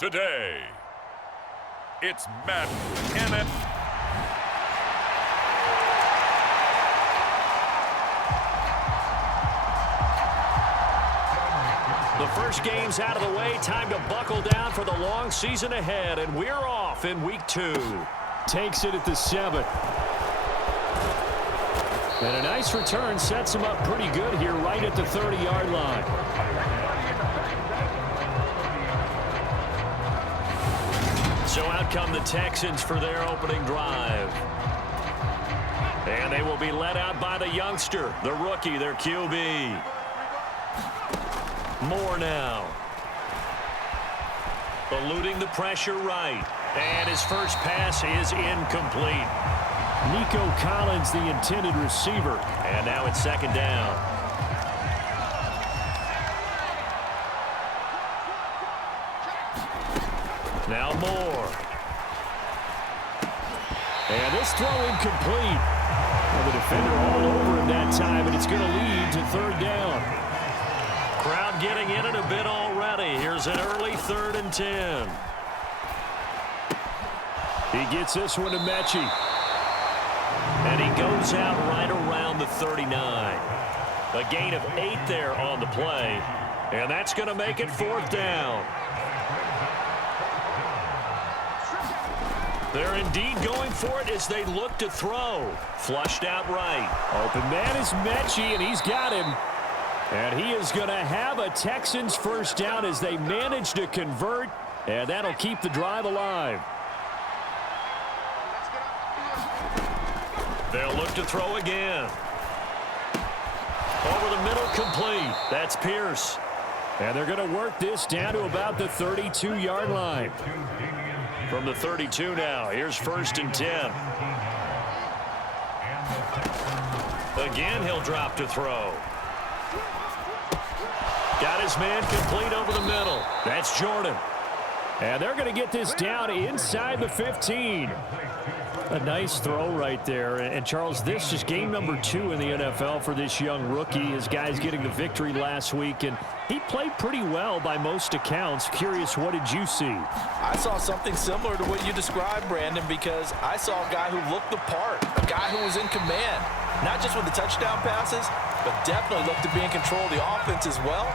today. It's Madden NFL. The first game's out of the way. Time to buckle down for the long season ahead, and we're off in week 2. Takes it at the 7. And a nice return sets him up pretty good here right at the 30-yard line. So out come the Texans for their opening drive. And they will be led out by the youngster, the rookie, their QB. Moore now. Eluding the pressure right. And his first pass is incomplete. Nico Collins, the intended receiver. And now it's second down. Now Moore. And this throw incomplete. Well, the defender all over him that time, and it's going to lead to third down. Crowd getting in it a bit already. Here's an early 3rd and 10. He gets this one to Mechie. And he goes out right around the 39. A gain of 8 there on the play. And that's going to make it 4th down. They're indeed going for it as they look to throw. Flushed out right. Open man is Mechie, and he's got him. And he is going to have a Texans first down as they manage to convert. And that'll keep the drive alive. They'll look to throw again. Over the middle, complete. That's Pierce. And they're going to work this down to about the 32-yard line. From the 32 now, here's 1st and 10. Again, he'll drop to throw. Got his man complete over the middle. That's Jordan. And they're going to get this down inside the 15. A nice throw right there. And, Charles, this is game number 2 in the NFL for this young rookie. His guys getting the victory last week, and he played pretty well by most accounts. Curious, what did you see? I saw something similar to what you described, Brandon, because I saw a guy who looked the part, a guy who was in command, not just with the touchdown passes, but definitely looked to be in control of the offense as well.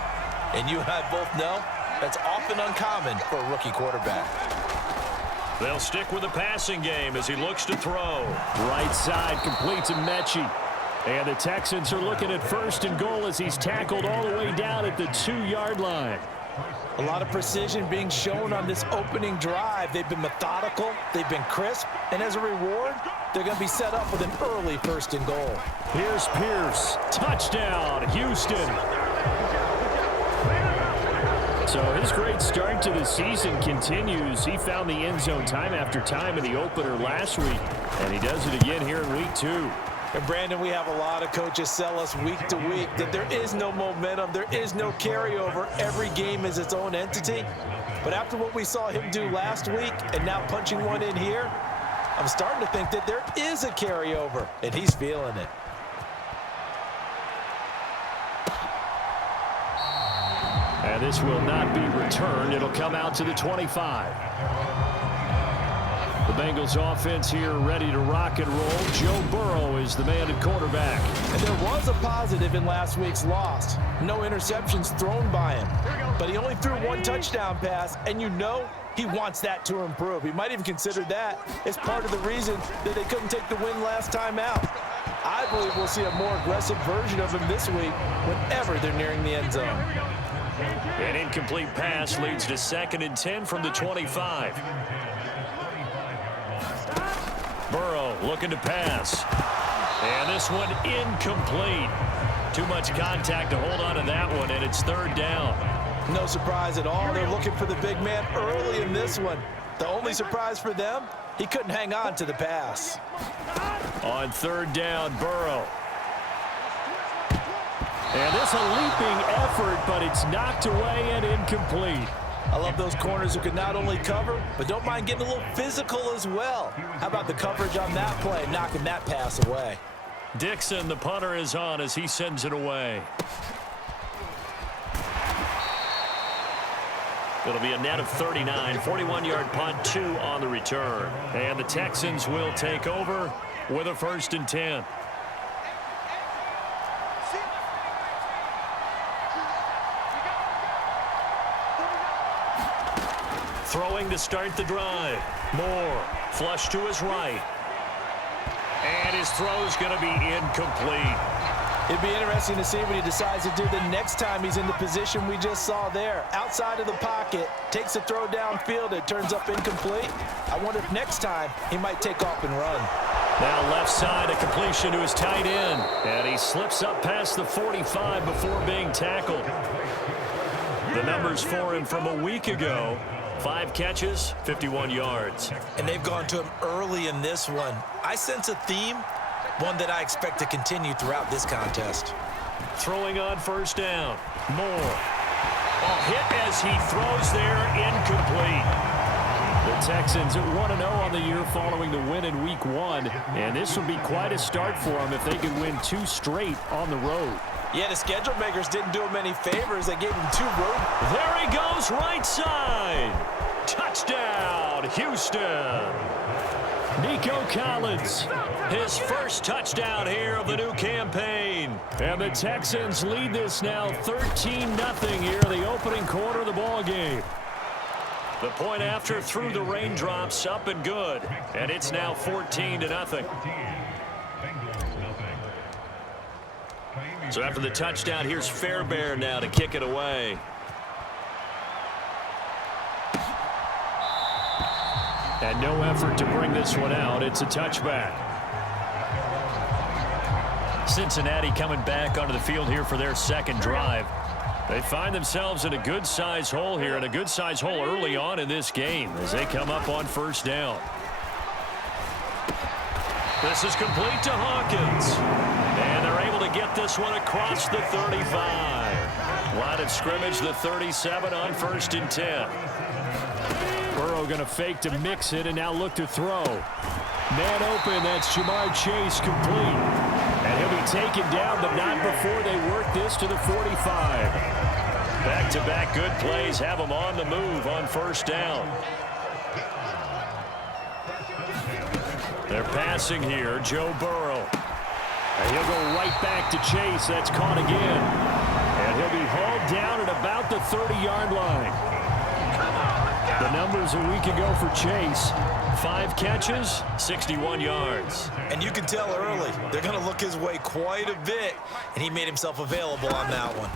And you and I both know that's often uncommon for a rookie quarterback. They'll stick with the passing game as he looks to throw. Right side complete to Mechie. And the Texans are looking at 1st and goal as he's tackled all the way down at the 2-yard line. A lot of precision being shown on this opening drive. They've been methodical, they've been crisp, and as a reward, they're going to be set up with an early 1st and goal. Here's Pierce. Touchdown, Houston. So his great start to the season continues. He found the end zone time after time in the opener last week, and he does it again here in week 2. And Brandon, we have a lot of coaches sell us week to week that there is no momentum, there is no carryover. Every game is its own entity. But after what we saw him do last week and now punching one in here, I'm starting to think that there is a carryover, and he's feeling it. And this will not be returned. It'll come out to the 25. The Bengals offense here ready to rock and roll. Joe Burrow is the man at quarterback. And there was a positive in last week's loss. No interceptions thrown by him. But he only threw 1 touchdown pass, and you know he wants that to improve. He might even consider that as part of the reason that they couldn't take the win last time out. I believe we'll see a more aggressive version of him this week whenever they're nearing the end zone. An incomplete pass leads to 2nd and 10 from the 25. Burrow looking to pass. And this one incomplete. Too much contact to hold on to that one, and it's 3rd down. No surprise at all. They're looking for the big man early in this one. The only surprise for them, he couldn't hang on to the pass. On 3rd down, Burrow. And this a leaping effort, but it's knocked away and incomplete. I love those corners who can not only cover, but don't mind getting a little physical as well. How about the coverage on that play, knocking that pass away? Dixon, the punter, is on as he sends it away. It'll be a net of 39, 41-yard punt, 2 on the return. And the Texans will take over with a 1st and 10. Throwing to start the drive. Moore, flush to his right. And his throw's going to be incomplete. It'd be interesting to see what he decides to do the next time he's in the position we just saw there. Outside of the pocket, takes a throw downfield, it turns up incomplete. I wonder if next time he might take off and run. Now left side, a completion to his tight end. And he slips up past the 45 before being tackled. The numbers for him from a week ago. 5 catches, 51 yards. And they've gone to him early in this one. I sense a theme, one that I expect to continue throughout this contest. Throwing on 1st down. Moore. A hit as he throws there, incomplete. The Texans at 1-0 on the year following the win in Week 1. And this would be quite a start for them if they could win 2 straight on the road. Yeah, the schedule makers didn't do him any favors. They gave him 2 road. There he goes, right side. Touchdown, Houston. Nico Collins. His first touchdown here of the new campaign. And the Texans lead this now 13-0 here in the opening quarter of the ball game. The point after through the raindrops, up and good. And it's now 14-0. So after the touchdown, here's Fairbairn now to kick it away. And no effort to bring this one out. It's a touchback. Cincinnati coming back onto the field here for their 2nd drive. They find themselves in a good-sized hole here, and a good-sized hole early on in this game as they come up on 1st down. This is complete to Hawkins. And they're able to get this one across the 35. Line of scrimmage, the 37 on 1st and 10. Burrow going to fake to mix it and now look to throw. Man open, that's Jamar Chase complete. And he'll be taken down, but not before they work this to the 45. Back-to-back good plays have him on the move on 1st down. They're passing here, Joe Burrow. And he'll go right back to Chase. That's caught again. And he'll be hauled down at about the 30-yard line. The numbers a week ago for Chase. 5 catches, 61 yards. And you can tell early, they're going to look his way quite a bit, and he made himself available on that one.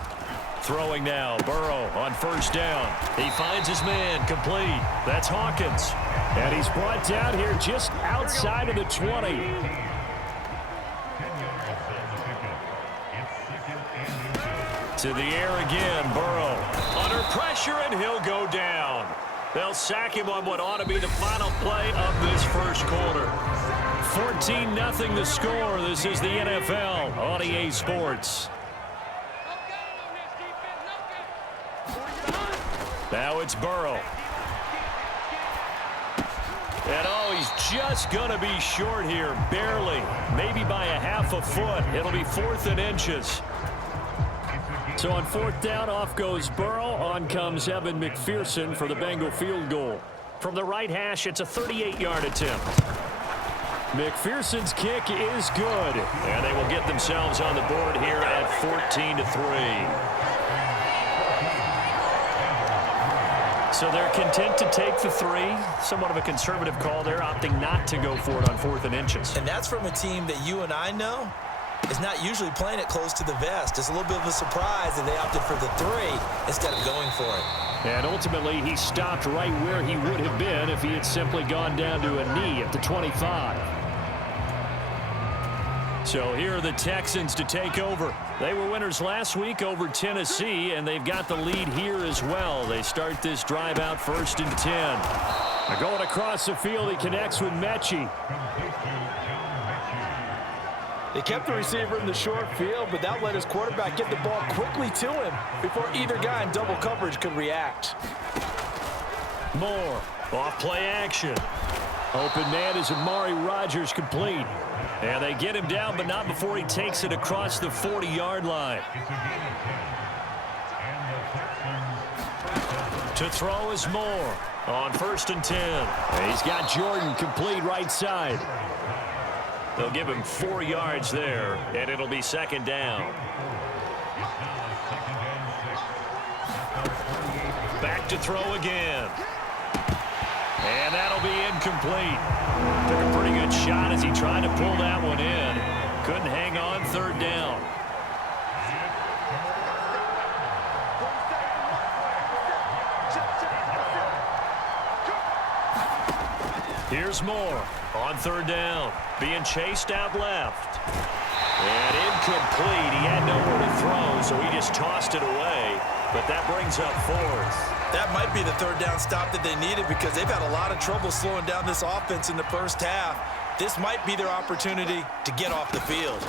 Throwing now, Burrow on 1st down. He finds his man, complete. That's Hawkins. And he's brought down here just outside of the 20. To the air again, Burrow. Under pressure, and he'll go down. They'll sack him on what ought to be the final play of this 1st quarter. 14-0 the score. This is the NFL on EA Sports. Now it's Burrow. And oh, he's just going to be short here, barely. Maybe by a half a foot. It'll be 4th and inches. So on 4th down, off goes Burrow. On comes Evan McPherson for the Bengal field goal. From the right hash, it's a 38-yard attempt. McPherson's kick is good. And they will get themselves on the board here at 14-3. So they're content to take the 3. Somewhat of a conservative call there, opting not to go for it on 4th and inches. And that's from a team that you and I know is not usually playing it close to the vest. It's a little bit of a surprise that they opted for the 3 instead of going for it. And ultimately, he stopped right where he would have been if he had simply gone down to a knee at the 25. So here are the Texans to take over. They were winners last week over Tennessee, and they've got the lead here as well. They start this drive out 1st and 10. They're going across the field. He connects with Mechie. They kept the receiver in the short field, but that let his quarterback get the ball quickly to him before either guy in double coverage could react. Moore, off play action. Open man is Amari Rodgers complete. And they get him down, but not before he takes it across the 40-yard line. To throw is Moore on 1st and 10. He's got Jordan complete right side. They'll give him 4 yards there, and it'll be 2nd down. Back to throw again. And that'll be incomplete. Took a pretty good shot as he tried to pull that one in. Couldn't hang on 3rd down. Here's Moore on 3rd down. Being chased out left. And incomplete. He had nowhere to throw, so he just tossed it away. But that brings up 4th. That might be the 3rd down stop that they needed because they've had a lot of trouble slowing down this offense in the first half. This might be their opportunity to get off the field.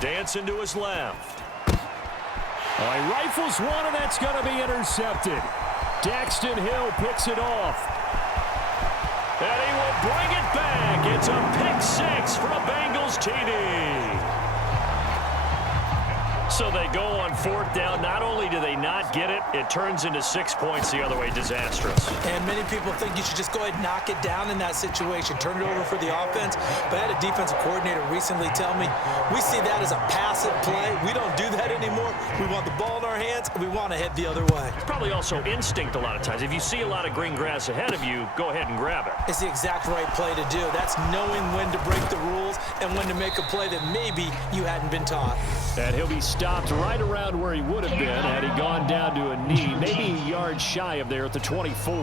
Dancing to his left. Oh, he rifles one, and that's going to be intercepted. Daxton Hill picks it off. And he will bring it back. It's a pick 6 for a Bengals TD. So they go on 4th down. Not only do they not get it, it turns into 6 points the other way. Disastrous. And many people think you should just go ahead and knock it down in that situation. Turn it over for the offense. But I had a defensive coordinator recently tell me, we see that as a passive play. We don't do that anymore. We want the ball in our hands, and we want to head the other way. It's probably also instinct a lot of times. If you see a lot of green grass ahead of you, go ahead and grab it. It's the exact right play to do. That's knowing when to break the rules and when to make a play that maybe you hadn't been taught. And he'll be stopped right around where he would have been had he gone down to a knee, maybe a yard shy of there at the 24.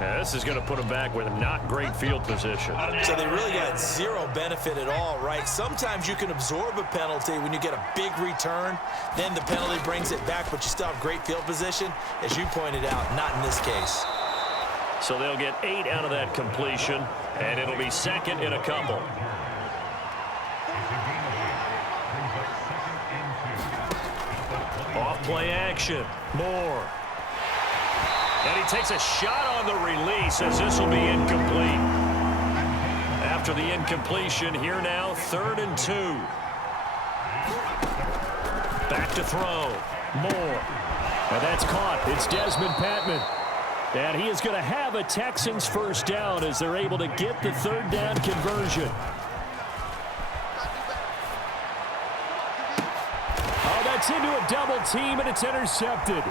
Yeah, this is going to put him back with not great field position. So they really got zero benefit at all, right? Sometimes you can absorb a penalty when you get a big return. Then the penalty brings it back, but you still have great field position. As you pointed out, not in this case. So they'll get 8 out of that completion, and it'll be 2nd in a couple. Off-play action. Moore. And he takes a shot on the release as this will be incomplete. After the incompletion, here now, 3rd and 2. Back to throw. Moore. And that's caught. It's Desmond Patman. And he is going to have a Texans 1st down as they're able to get the 3rd down conversion. It's into a double team, and it's intercepted.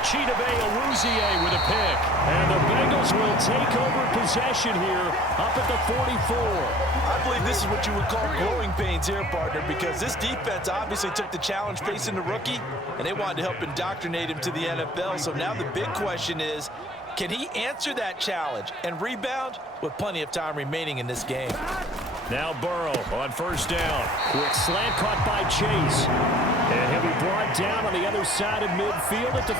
Chidobe Awuzie with a pick. And the Bengals will take over possession here up at the 44. I believe this is what you would call growing pains here, partner, because this defense obviously took the challenge facing the rookie, and they wanted to help indoctrinate him to the NFL. So now the big question is, can he answer that challenge and rebound with plenty of time remaining in this game? Now Burrow on 1st down. Quick slant caught by Chase. And he'll be brought down on the other side of midfield at the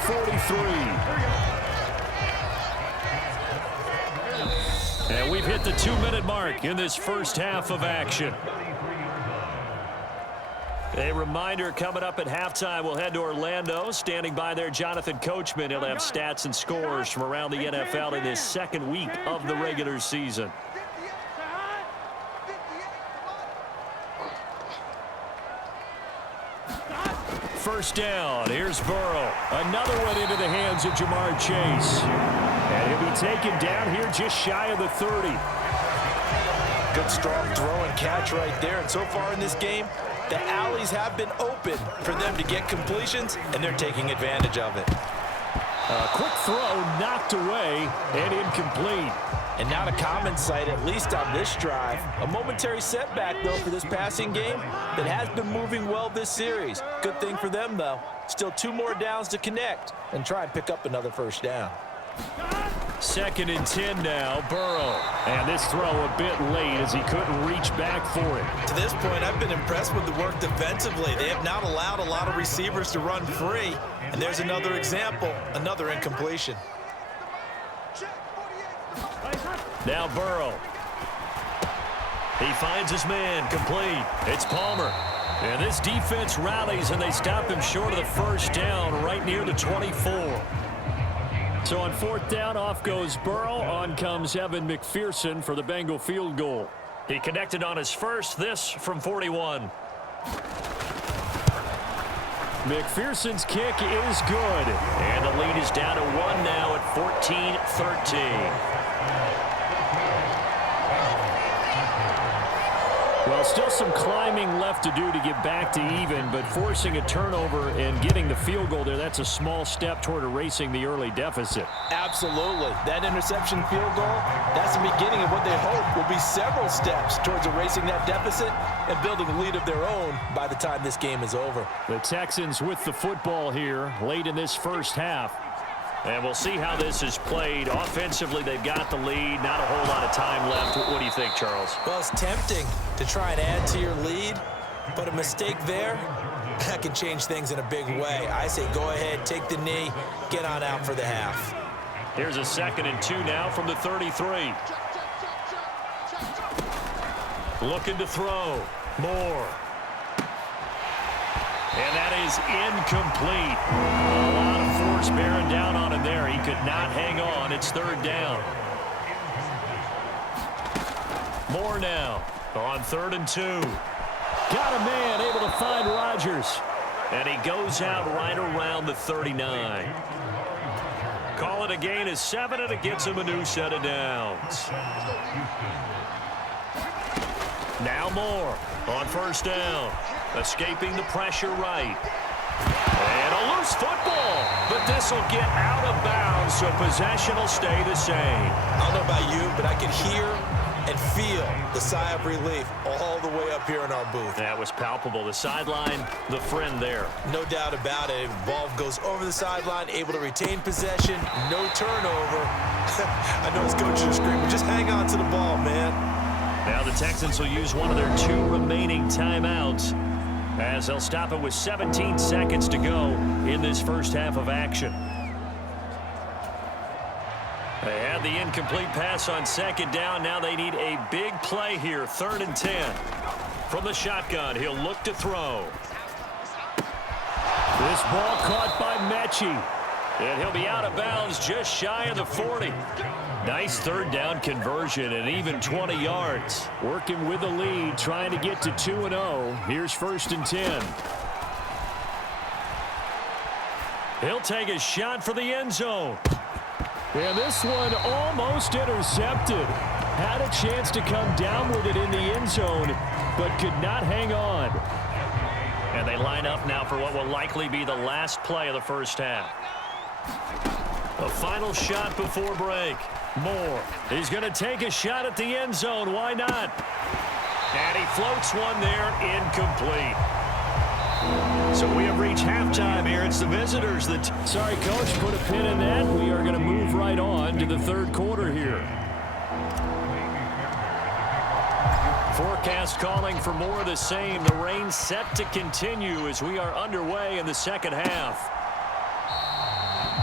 43. And we've hit the 2-minute mark in this first half of action. A reminder coming up at halftime, we'll head to Orlando. Standing by there, Jonathan Coachman. He'll have stats and scores from around the NFL in this 2nd week of the regular season. First down. Here's Burrow. Another one into the hands of Jamar Chase. And he'll be taken down here just shy of the 30. Good strong throw and catch right there. And so far in this game, the alleys have been open for them to get completions, and they're taking advantage of it. A quick throw knocked away and incomplete. And not a common sight, at least on this drive. A momentary setback, though, for this passing game that has been moving well this series. Good thing for them, though. Still 2 more downs to connect and try and pick up another 1st down. 2nd and 10 now, Burrow. And this throw a bit late as he couldn't reach back for it. To this point, I've been impressed with the work defensively. They have not allowed a lot of receivers to run free. And there's another example, another incompletion. Now Burrow. He finds his man, complete. It's Palmer. And this defense rallies, and they stop him short of the 1st down right near the 24. So on 4th down, off goes Burrow. On comes Evan McPherson for the Bengal field goal. He connected on his first, this from 41. McPherson's kick is good. And the lead is down to 1 now at 14-13. Well, still some climbing left to do to get back to even, but forcing a turnover and getting the field goal there, that's a small step toward erasing the early deficit. Absolutely. That interception field goal, that's the beginning of what they hope will be several steps towards erasing that deficit and building a lead of their own by the time this game is over. The Texans with the football here late in this first half. And we'll see how this is played. Offensively, they've got the lead. Not a whole lot of time left. What do you think, Charles? Well, it's tempting to try and add to your lead, but a mistake there, that can change things in a big way. I say go ahead, take the knee, get on out for the half. Here's a 2nd and 2 now from the 33. Looking to throw. Moore. And that is incomplete. A lot of force bearing down on him there. He could not hang on. It's 3rd down. Moore now on 3rd and 2. Got a man able to find Rodgers. And he goes out right around the 39. Call it a gain of 7, and it gets him a new set of downs. Now Moore on 1st down. Escaping the pressure right. And a loose football. But this will get out of bounds, so possession will stay the same. I don't know about you, but I can hear and feel the sigh of relief all the way up here in our booth. That was palpable. The sideline, the friend there. No doubt about it. Ball goes over the sideline, able to retain possession, no turnover. I know his coaches are screaming, just hang on to the ball, man. Now the Texans will use one of their 2 remaining timeouts as they'll stop it with 17 seconds to go in this first half of action. They had the incomplete pass on 2nd down. Now they need a big play here. 3rd and 10. From the shotgun, he'll look to throw. This ball caught by Mechie. And he'll be out of bounds just shy of the 40. Nice 3rd down conversion and even 20 yards. Working with the lead, trying to get to 2-0. Here's 1st and 10. He'll take a shot for the end zone. And this one almost intercepted. Had a chance to come down with it in the end zone, but could not hang on. And they line up now for what will likely be the last play of the first half. A final shot before break. Moore. He's going to take a shot at the end zone. Why not? And he floats one there, incomplete. So we have reached halftime here. It's the visitors that... Sorry, Coach, put a pin in that. We are going to move right on to the 3rd quarter here. Forecast calling for more of the same. The rain set to continue as we are underway in the 2nd half.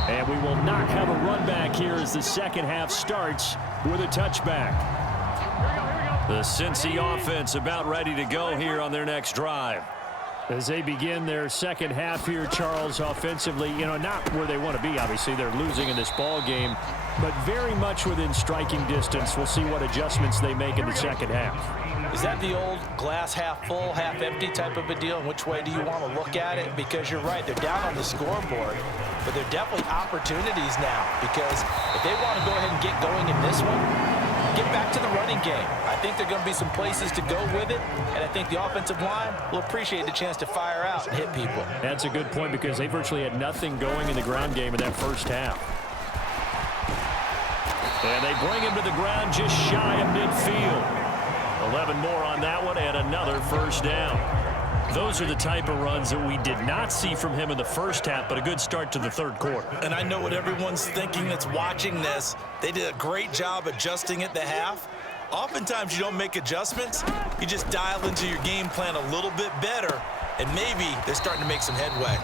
And we will not have a run back here as the 2nd half starts with a touchback. The Cincy offense about ready to go here on their next drive. As they begin their 2nd half here, Charles, offensively, not where they want to be, obviously. They're losing in this ball game, but very much within striking distance. We'll see what adjustments they make in the 2nd half. Is that the old glass half full, half empty type of a deal? And which way do you want to look at it? Because you're right, they're down on the scoreboard, but they're definitely opportunities now, because if they want to go ahead and get going in this one, get back to the running game. I think there are going to be some places to go with it, and I think the offensive line will appreciate the chance to fire out and hit people. That's a good point, because they virtually had nothing going in the ground game in that first half. And they bring him to the ground just shy of midfield. 11 more on that one, and another 1st down. Those are the type of runs that we did not see from him in the first half, but a good start to the 3rd quarter. And I know what everyone's thinking that's watching this. They did a great job adjusting at the half. Oftentimes you don't make adjustments. You just dial into your game plan a little bit better, and maybe they're starting to make some headway.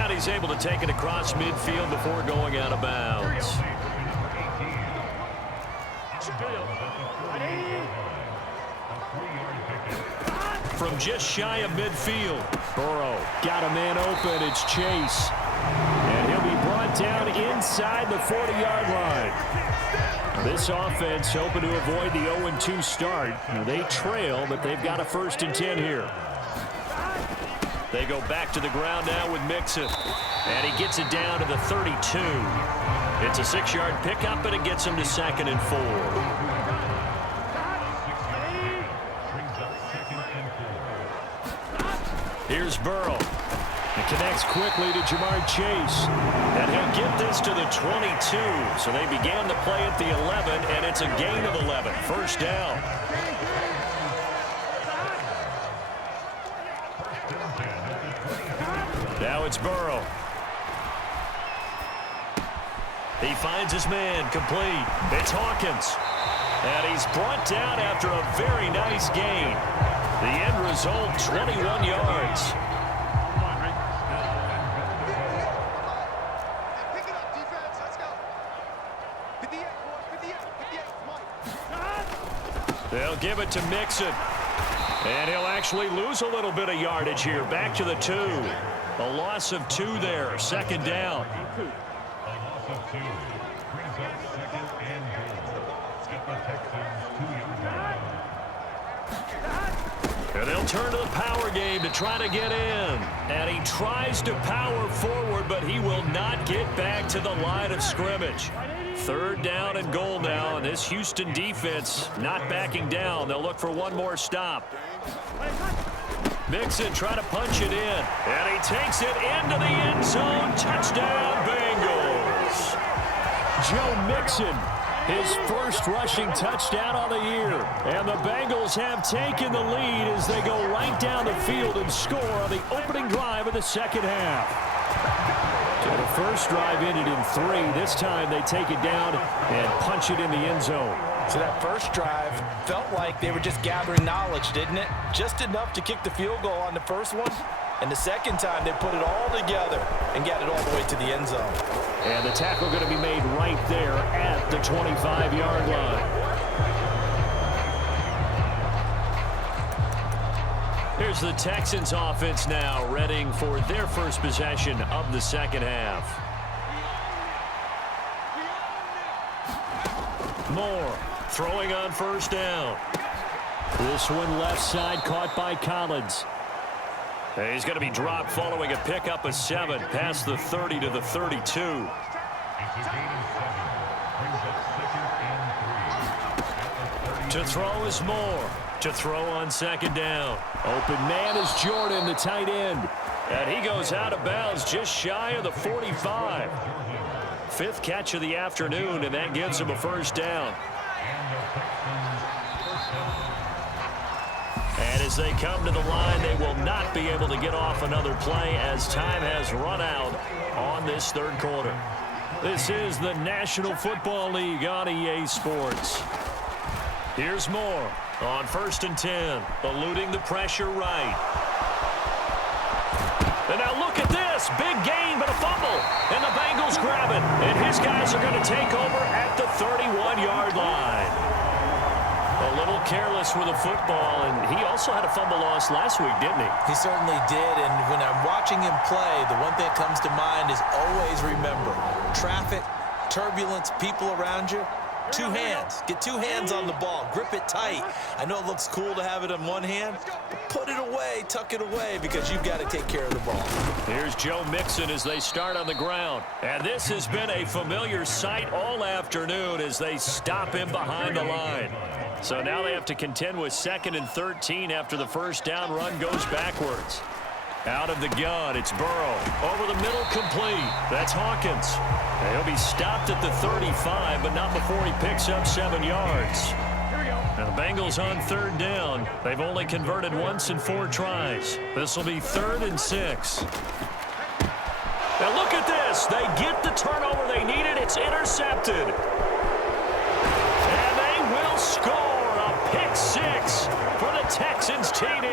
And he's able to take it across midfield before going out of bounds. From just shy of midfield. Burrow got a man open. It's Chase. And he'll be brought down inside the 40-yard line. This offense hoping to avoid the 0-2 start. Now, they trail, but they've got a 1st and 10 here. They go back to the ground now with Mixon. And he gets it down to the 32. It's a 6-yard pickup, and it gets him to 2nd and 4. Here's Burrow. It connects quickly to Jamar Chase. And he'll get this to the 22. So they began the play at the 11, and it's a gain of 11. First down. Now it's Burrow. He finds his man complete. It's Hawkins. And he's brought down after a very nice gain. The end result, 21 yards. They'll give it to Mixon. And he'll actually lose a little bit of yardage here. Back to the 2. A loss of 2 there. 2nd down. And they'll turn to the power game to try to get in. And he tries to power forward, but he will not get back to the line of scrimmage. 3rd down and goal now, and this Houston defense not backing down. They'll look for one more stop. Mixon trying to punch it in, and he takes it into the end zone. Touchdown, Bengals. Joe Mixon, his first rushing touchdown on the year. And the Bengals have taken the lead as they go right down the field and score on the opening drive of the 2nd half. So the first drive ended in 3. This time they take it down and punch it in the end zone. So that first drive felt like they were just gathering knowledge, didn't it? Just enough to kick the field goal on the first one. And the second time they put it all together and got it all the way to the end zone. And the tackle going to be made right there at the 25-yard line. Here's the Texans offense now, readying for their first possession of the 2nd half. Moore throwing on 1st down. This one left side caught by Collins. He's going to be dropped following a pickup of 7 past the 30 to the 32. To throw is Moore. To throw on 2nd down. Open man is Jordan, the tight end. And he goes out of bounds just shy of the 45. 5th catch of the afternoon, and that gives him a 1st down. And as they come to the line, they will not be able to get off another play as time has run out on this 3rd quarter. This is the National Football League on EA Sports. Here's Moore on 1st and 10, eluding the pressure right. And now look at this. Big gain, but a fumble. And the Bengals grab it. And his guys are going to take over at the 31-yard line. A little careless with the football, and he also had a fumble loss last week, didn't he? He certainly did, and when I'm watching him play, the one thing that comes to mind is always remember, traffic, turbulence, people around you, 2 hands. Get 2 hands on the ball. Grip it tight. I know it looks cool to have it in one hand, but put it away, tuck it away, because you've got to take care of the ball. Here's Joe Mixon as they start on the ground. And this has been a familiar sight all afternoon as they stop him behind the line. So now they have to contend with 2nd and 13 after the 1st down run goes backwards. Out of the gun, it's Burrow. Over the middle, complete. That's Hawkins. And he'll be stopped at the 35, but not before he picks up 7 yards. Now the Bengals on 3rd down. They've only converted once in 4 tries. This will be 3rd and 6. Now look at this. They get the turnover they needed. It's intercepted. And they will score a pick 6 for the Texans TD.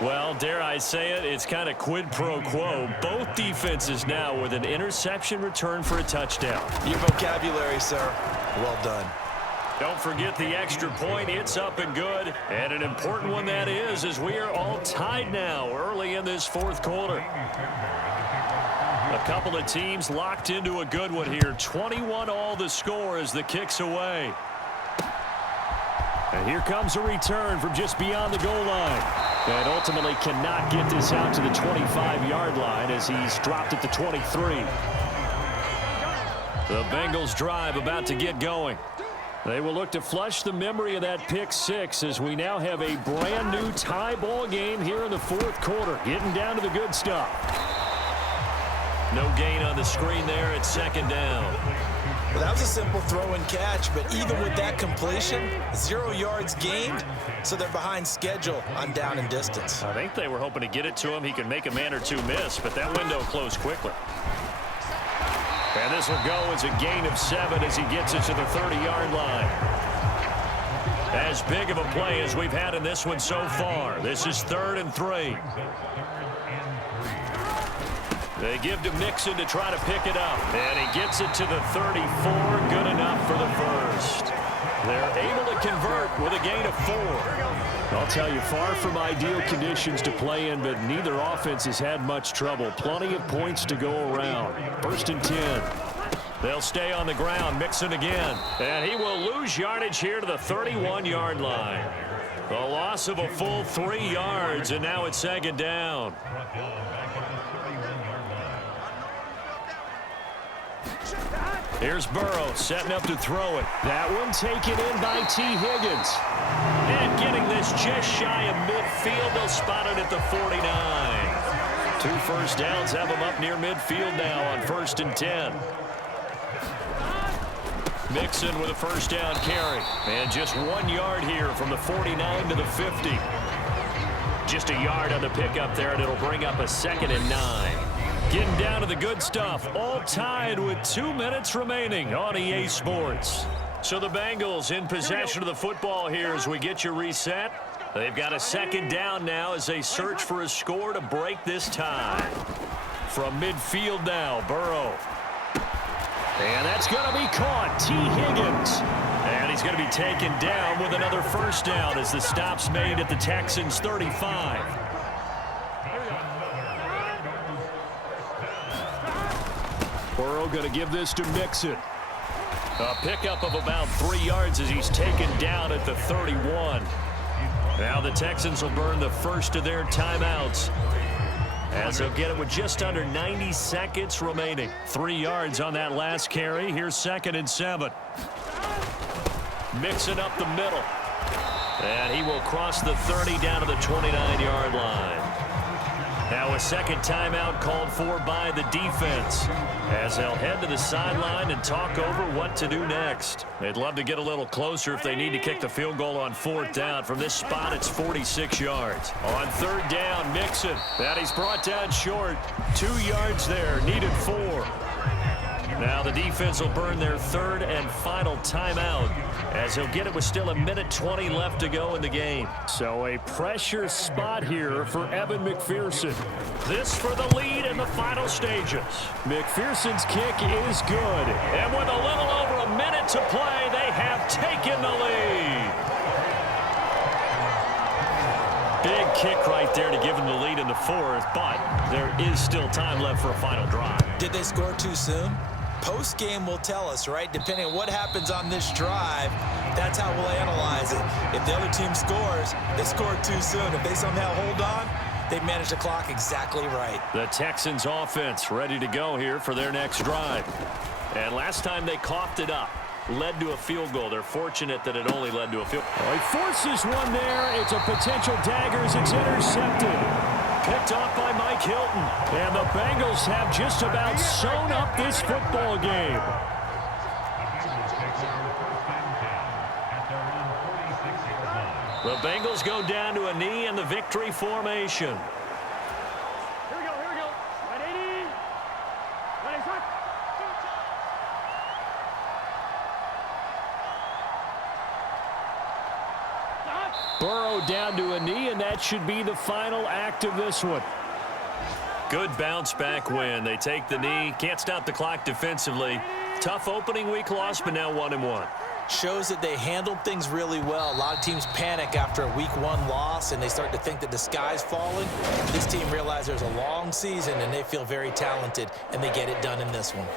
Well, dare I say it, it's kind of quid pro quo. Both defenses now with an interception return for a touchdown. Your vocabulary, sir. Well done. Don't forget the extra point. It's up and good. And an important one that is, as we are all tied now early in this 4th quarter. A couple of teams locked into a good one here. 21-all the score as the kick's away. And here comes a return from just beyond the goal line. And ultimately cannot get this out to the 25-yard line as he's dropped at the 23. The Bengals drive about to get going. They will look to flush the memory of that pick six as we now have a brand new tie ball game here in the fourth quarter. Getting down to the good stuff. No gain on the screen there at second down. Well, that was a simple throw and catch, but even with that completion, 0 yards gained, so they're behind schedule on down and distance. I think they were hoping to get it to him. He could make a man or two miss, but that window closed quickly. And this will go as a gain of 7 as he gets it to the 30-yard line. As big of a play as we've had in this one so far. This is 3rd and 3. They give to Mixon to try to pick it up. And he gets it to the 34. Good enough for the first. They're able to convert with a gain of 4. I'll tell you, far from ideal conditions to play in, but neither offense has had much trouble. Plenty of points to go around. 1st and 10. They'll stay on the ground. Mixon again. And he will lose yardage here to the 31-yard line. The loss of a full 3 yards, and now it's 2nd down. Here's Burrow setting up to throw it. That one taken in by T. Higgins. And getting this just shy of midfield. They'll spot it at the 49. 2 first downs have them up near midfield now on 1st and 10. Mixon with a first down carry. And just 1 yard here from the 49 to the 50. Just a yard on the pickup there, and it'll bring up a 2nd and 9. Getting down to the good stuff, all tied with 2 minutes remaining on EA Sports. So the Bengals in possession of the football here as we get you reset. They've got a 2nd down now as they search for a score to break this tie. From midfield now, Burrow. And that's going to be caught. T. Higgins. And he's going to be taken down with another first down as the stop's made at the Texans' 35. Burrow going to give this to Mixon. A pickup of about 3 yards as he's taken down at the 31. Now the Texans will burn the first of their timeouts as they'll get it with just under 90 seconds remaining. 3 yards on that last carry. Here's 2nd and 7. Mixing up the middle. And he will cross the 30 down to the 29-yard line. Now a 2nd timeout called for by the defense as they'll head to the sideline and talk over what to do next. They'd love to get a little closer if they need to kick the field goal on 4th down. From this spot, it's 46 yards. On 3rd down, Mixon. That he's brought down short. 2 yards there, needed 4. Now the defense will burn their 3rd and final timeout as he'll get it with still 1:20 left to go in the game. So a pressure spot here for Evan McPherson. This for the lead in the final stages. McPherson's kick is good. And with a little over a minute to play, they have taken the lead. Big kick right there to give them the lead in the 4th, but there is still time left for a final drive. Did they score too soon? Post-game will tell us, right? Depending on what happens on this drive, that's how we'll analyze it. If the other team scores, they scored too soon. If they somehow hold on, they managed the clock exactly right. The Texans offense ready to go here for their next drive. And last time they coughed it up, led to a field goal. They're fortunate that it only led to a field goal. Well, he forces one there. It's a potential dagger as it's intercepted. Picked off by Mike Hilton. And the Bengals have just about sewn up this football game. The Bengals go down to a knee in the victory formation. Here we go. Ready? Ready, start. Burrow down to a knee, and that should be the final act of this one. Good bounce back win. They take the knee. Can't stop the clock defensively. Tough opening week loss, but now 1-1. Shows that they handled things really well. A lot of teams panic after a week 1 loss, and they start to think that the sky's falling. This team realizes there's a long season, and they feel very talented, and they get it done in this one.